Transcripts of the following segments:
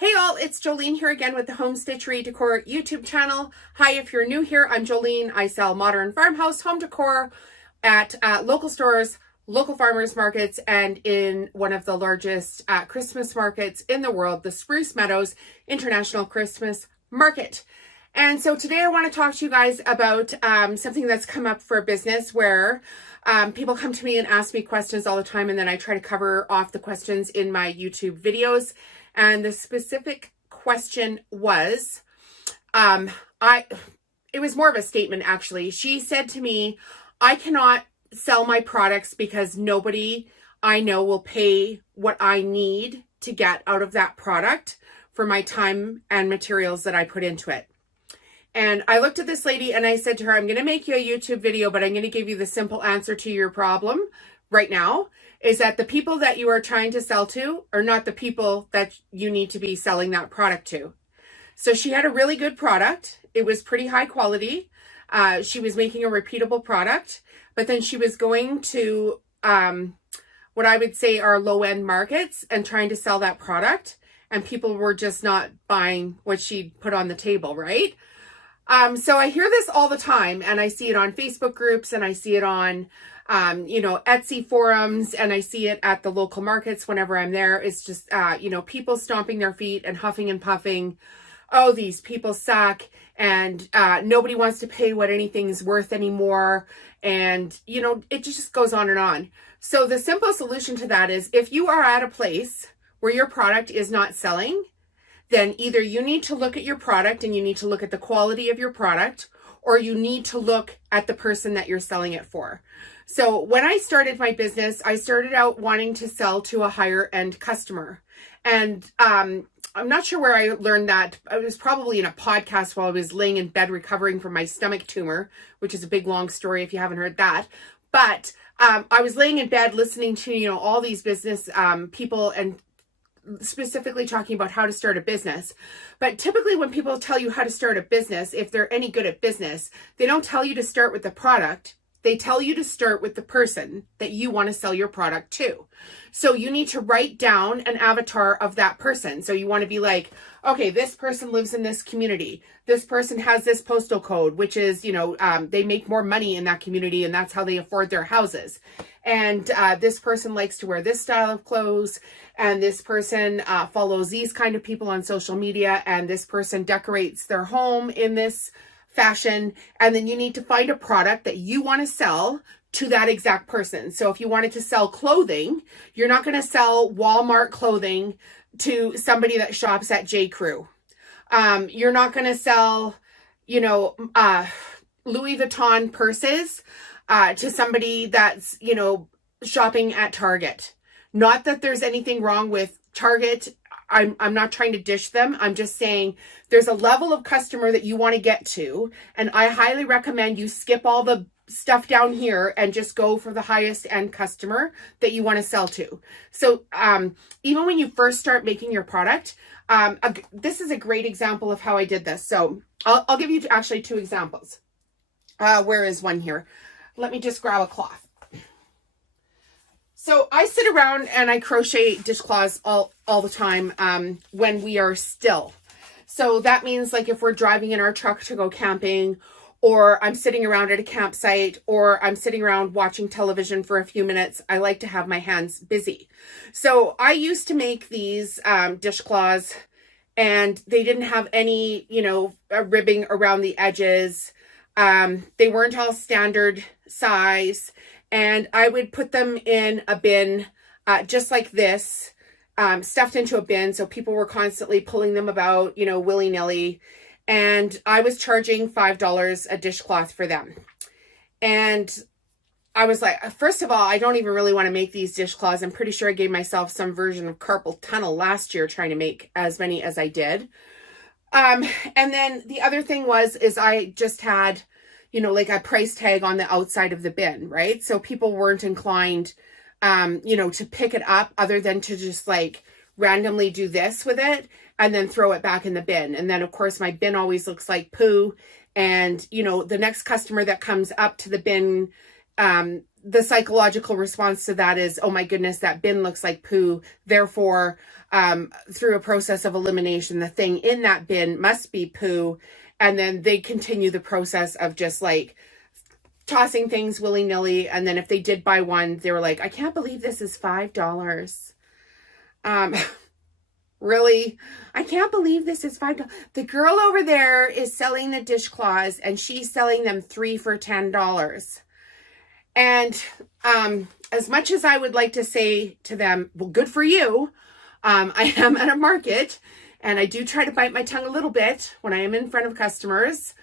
Hey all, it's Jolene here again with the Home Stitchery Decor YouTube channel. Hi, if you're new here, I'm Jolene. I sell modern farmhouse home decor at local stores, local farmers markets, and in one of the largest Christmas markets in the world, the Spruce Meadows International Christmas Market. And so today I want to talk to you guys about something that's come up for business where people come to me and ask me questions all the time, and then I try to cover off the questions in my YouTube videos. And the specific question was, it was more of a statement actually. She said to me, I cannot sell my products because nobody I know will pay what I need to get out of that product for my time and materials that I put into it. And I looked at this lady and I said to her, I'm going to make you a YouTube video, but I'm going to give you the simple answer to your problem right now, is that the people that you are trying to sell to are not the people that you need to be selling that product to. So she had a really good product. It was pretty high quality. She was making a repeatable product, but then she was going to what I would say are low-end markets and trying to sell that product, and people were just not buying what she put on the table, right? So I hear this all the time, and I see it on Facebook groups, and I see it on Etsy forums, and I see it at the local markets whenever I'm there. It's just, people stomping their feet and huffing and puffing. Oh, these people suck, and nobody wants to pay what anything's worth anymore. And, it just goes on and on. So the simple solution to that is, if you are at a place where your product is not selling, then either you need to look at your product and you need to look at the quality of your product, or you need to look at the person that you're selling it for. So when I started my business, I started out wanting to sell to a higher end customer. And I'm not sure where I learned that. I was probably in a podcast while I was laying in bed recovering from my stomach tumor, which is a big, long story if you haven't heard that. But I was laying in bed listening to, all these business people and specifically talking about how to start a business. But typically when people tell you how to start a business, if they're any good at business, they don't tell you to start with the product. They tell you to start with the person that you want to sell your product to. So you need to write down an avatar of that person. So you want to be like, okay, this person lives in this community. This person has this postal code, which is, they make more money in that community, and that's how they afford their houses. And this person likes to wear this style of clothes, and this person follows these kind of people on social media, and this person decorates their home in this fashion. And then you need to find a product that you want to sell to that exact person. So if you wanted to sell clothing, you're not going to sell Walmart clothing to somebody that shops at J. Crew. You're not going to sell, Louis Vuitton purses to somebody that's, shopping at Target. Not that there's anything wrong with Target. I'm not trying to dish them. I'm just saying there's a level of customer that you want to get to. And I highly recommend you skip all the stuff down here and just go for the highest end customer that you want to sell to. So even when you first start making your product, this is a great example of how I did this. So I'll give you actually two examples. Where is one here? Let me just grab a cloth. So I sit around and I crochet dishcloths all the time when we are still. So that means like if we're driving in our truck to go camping, or I'm sitting around at a campsite, or I'm sitting around watching television for a few minutes, I like to have my hands busy. So I used to make these dishcloths, and they didn't have any, ribbing around the edges. They weren't all standard size. And I would put them in a bin just like this, stuffed into a bin. So people were constantly pulling them about, willy-nilly. And I was charging $5 a dishcloth for them. And I was like, first of all, I don't even really want to make these dishcloths. I'm pretty sure I gave myself some version of carpal tunnel last year trying to make as many as I did. And then the other thing is I just had, like a price tag on the outside of the bin, right? So people weren't inclined, to pick it up other than to just like randomly do this with it and then throw it back in the bin. And then of course my bin always looks like poo. And, the next customer that comes up to the bin the psychological response to that is, oh my goodness, that bin looks like poo. Therefore, through a process of elimination, the thing in that bin must be poo. And then they continue the process of just like tossing things willy-nilly. And then if they did buy one, they were like, I can't believe this is $5. Really? I can't believe this is $5. The girl over there is selling the dishcloths and she's selling them 3 for $10. And as much as I would like to say to them, well, good for you, I am at a market and I do try to bite my tongue a little bit when I am in front of customers.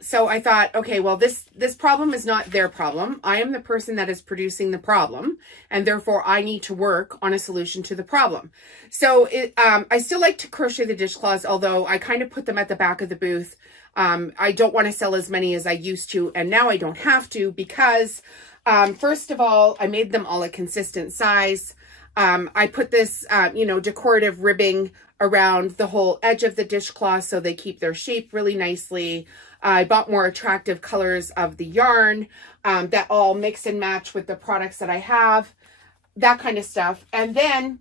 So I thought, okay, well, this problem is not their problem. I am the person that is producing the problem, and therefore I need to work on a solution to the problem. So I still like to crochet the dishcloths, although I kind of put them at the back of the booth. I don't want to sell as many as I used to, and now I don't have to because, first of all, I made them all a consistent size. I put this, decorative ribbing around the whole edge of the dishcloth so they keep their shape really nicely. I bought more attractive colors of the yarn that all mix and match with the products that I have, that kind of stuff. And then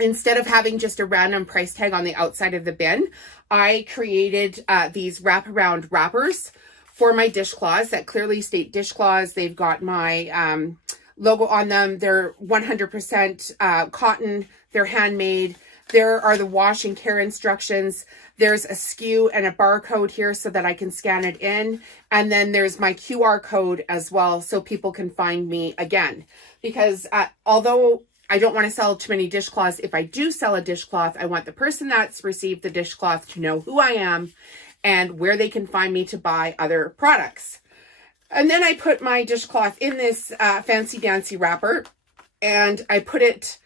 instead of having just a random price tag on the outside of the bin, I created these wraparound wrappers for my dishcloths that clearly state dishcloths. They've got my logo on them. They're 100% cotton. They're handmade. There are the wash and care instructions. There's a SKU and a barcode here so that I can scan it in. And then there's my QR code as well so people can find me again. Because although I don't want to sell too many dishcloths, if I do sell a dishcloth, I want the person that's received the dishcloth to know who I am and where they can find me to buy other products. And then I put my dishcloth in this fancy dancy wrapper and I put it,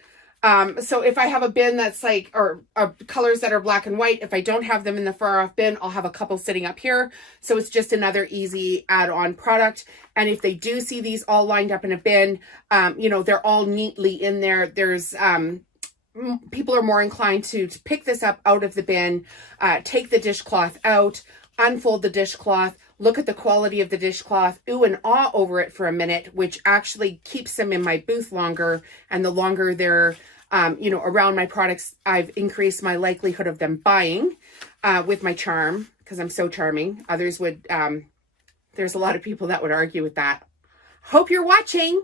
so if I have a bin that's like, or colors that are black and white, if I don't have them in the far off bin, I'll have a couple sitting up here. So it's just another easy add-on product. And if they do see these all lined up in a bin, they're all neatly in there. There's, people are more inclined to pick this up out of the bin, take the dishcloth out, unfold the dishcloth, look at the quality of the dishcloth, ooh and ah over it for a minute, which actually keeps them in my booth longer. And the longer they're, around my products, I've increased my likelihood of them buying with my charm, because I'm so charming. Others would, there's a lot of people that would argue with that. Hope you're watching.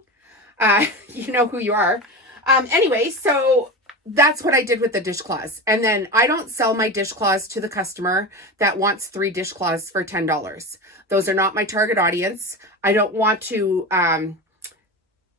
You know who you are. Anyway, so that's what I did with the dishcloths. And then I don't sell my dishcloths to the customer that wants 3 dishcloths for $10. Those are not my target audience. I don't want to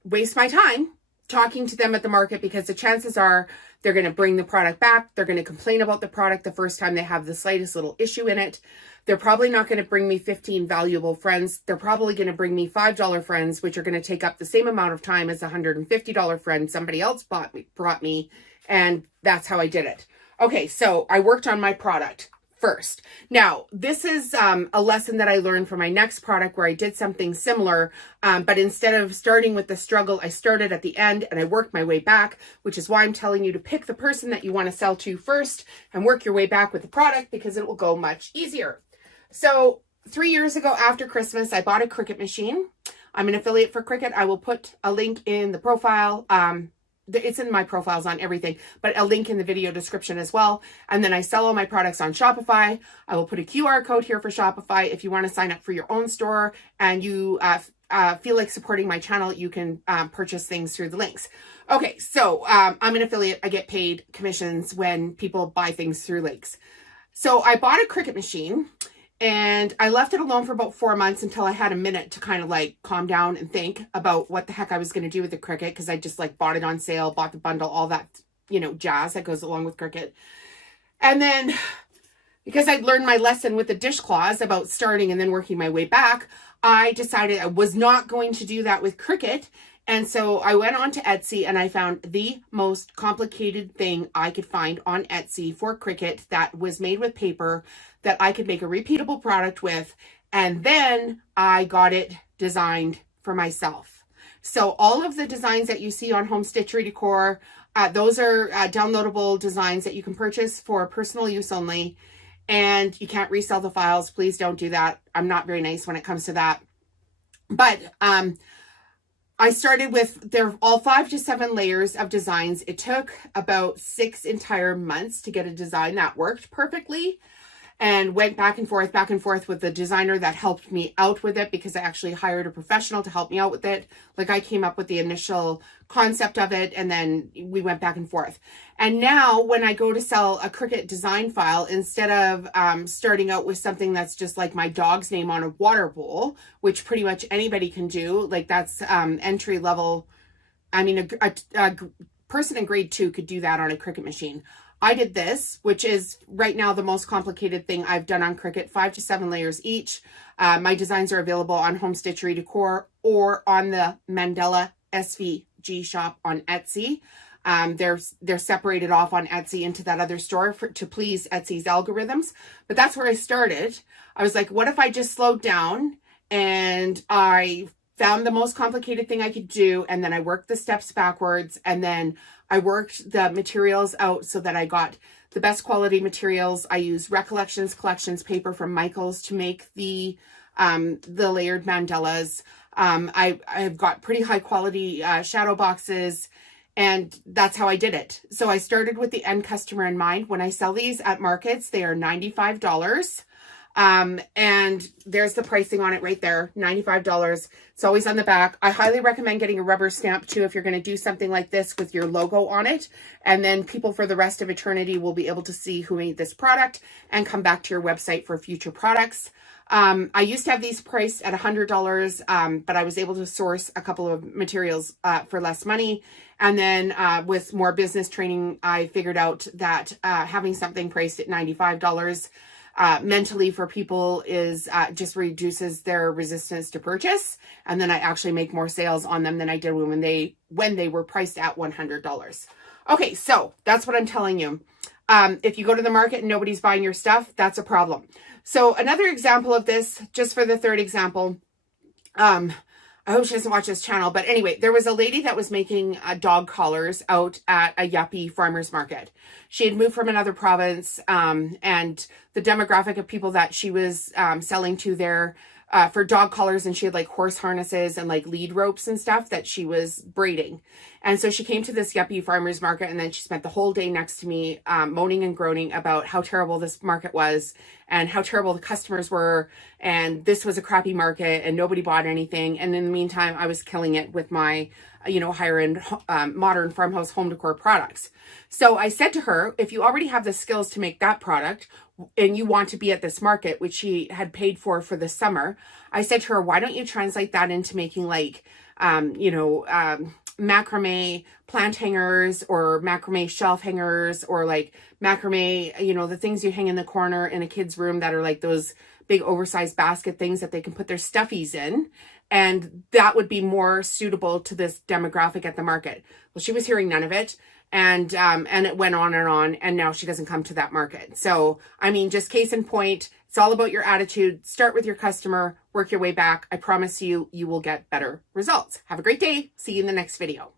waste my time talking to them at the market because the chances are they're going to bring the product back. They're going to complain about the product the first time they have the slightest little issue in it. They're probably not going to bring me 15 valuable friends. They're probably going to bring me $5 friends, which are going to take up the same amount of time as a $150 friend somebody else brought me. And that's how I did it. Okay, so I worked on my product first. Now, this is a lesson that I learned from my next product where I did something similar, but instead of starting with the struggle, I started at the end and I worked my way back, which is why I'm telling you to pick the person that you want to sell to first and work your way back with the product because it will go much easier. So 3 years ago after Christmas, I bought a Cricut machine. I'm an affiliate for Cricut. I will put a link in the profile. It's in my profiles on everything, but a link in the video description as well. And then I sell all my products on Shopify. I will put a QR code here for Shopify. If you want to sign up for your own store and you feel like supporting my channel, you can purchase things through the links. Okay, so I'm an affiliate. I get paid commissions when people buy things through links. So I bought a Cricut machine and I left it alone for about 4 months until I had a minute to kind of like calm down and think about what the heck I was going to do with the Cricut, because I just like bought it on sale, bought the bundle, all that, jazz that goes along with Cricut. And then because I'd learned my lesson with the dishcloths about starting and then working my way back, I decided I was not going to do that with Cricut. And so I went on to Etsy and I found the most complicated thing I could find on Etsy for Cricut that was made with paper that I could make a repeatable product with. And then I got it designed for myself. So all of the designs that you see on Home Stitchery Decor, those are downloadable designs that you can purchase for personal use only. And you can't resell the files. Please don't do that. I'm not very nice when it comes to that. But I started with, they're all 5 to 7 layers of designs. It took about 6 entire months to get a design that worked perfectly, and went back and forth with the designer that helped me out with it, because I actually hired a professional to help me out with it. Like, I came up with the initial concept of it, and then we went back and forth. And now when I go to sell a Cricut design file, instead of starting out with something that's just like my dog's name on a water bowl, which pretty much anybody can do, like that's entry level. I mean, a person in grade 2 could do that on a Cricut machine. I did this, which is right now the most complicated thing I've done on Cricut, 5 to 7 layers each. My designs are available on Home Stitchery Decor or on the Mandela SVG shop on Etsy. They're separated off on Etsy into that other store to please Etsy's algorithms. But that's where I started. I was like, what if I just slowed down and I found the most complicated thing I could do, and then I worked the steps backwards, and then I worked the materials out so that I got the best quality materials. I use Recollections Collections paper from Michaels to make the layered mandalas. I've got pretty high quality shadow boxes, and that's how I did it. So I started with the end customer in mind. When I sell these at markets, they are $95. And there's the pricing on it right there, $95. It's always on the back. I highly recommend getting a rubber stamp too if you're going to do something like this with your logo on it. And then people for the rest of eternity will be able to see who made this product and come back to your website for future products. I used to have these priced at $100, but I was able to source a couple of materials for less money. And then with more business training, I figured out that having something priced at $95 mentally for people is just reduces their resistance to purchase, and then I actually make more sales on them than I did when they were priced at $100. Okay, so that's what I'm telling you. If you go to the market and nobody's buying your stuff, that's a problem. So another example of this, just for the third example, I hope she doesn't watch this channel, but anyway, there was a lady that was making dog collars out at a yuppie farmer's market. She had moved from another province, and the demographic of people that she was selling to there for dog collars, and she had like horse harnesses and like lead ropes and stuff that she was braiding. And so she came to this yuppie farmer's market, and then she spent the whole day next to me moaning and groaning about how terrible this market was and how terrible the customers were, and this was a crappy market and nobody bought anything. And in the meantime, I was killing it with my higher end modern farmhouse home decor products. So I said to her, if you already have the skills to make that product and you want to be at this market, which she had paid for the summer, I said to her, why don't you translate that into making like macrame plant hangers or macrame shelf hangers, or like macrame, the things you hang in the corner in a kid's room that are like those big oversized basket things that they can put their stuffies in. And that would be more suitable to this demographic at the market. Well, she was hearing none of it. And it went on, and now she doesn't come to that market. So, I mean, just case in point, it's all about your attitude. Start with your customer, work your way back. I promise you, you will get better results. Have a great day. See you in the next video.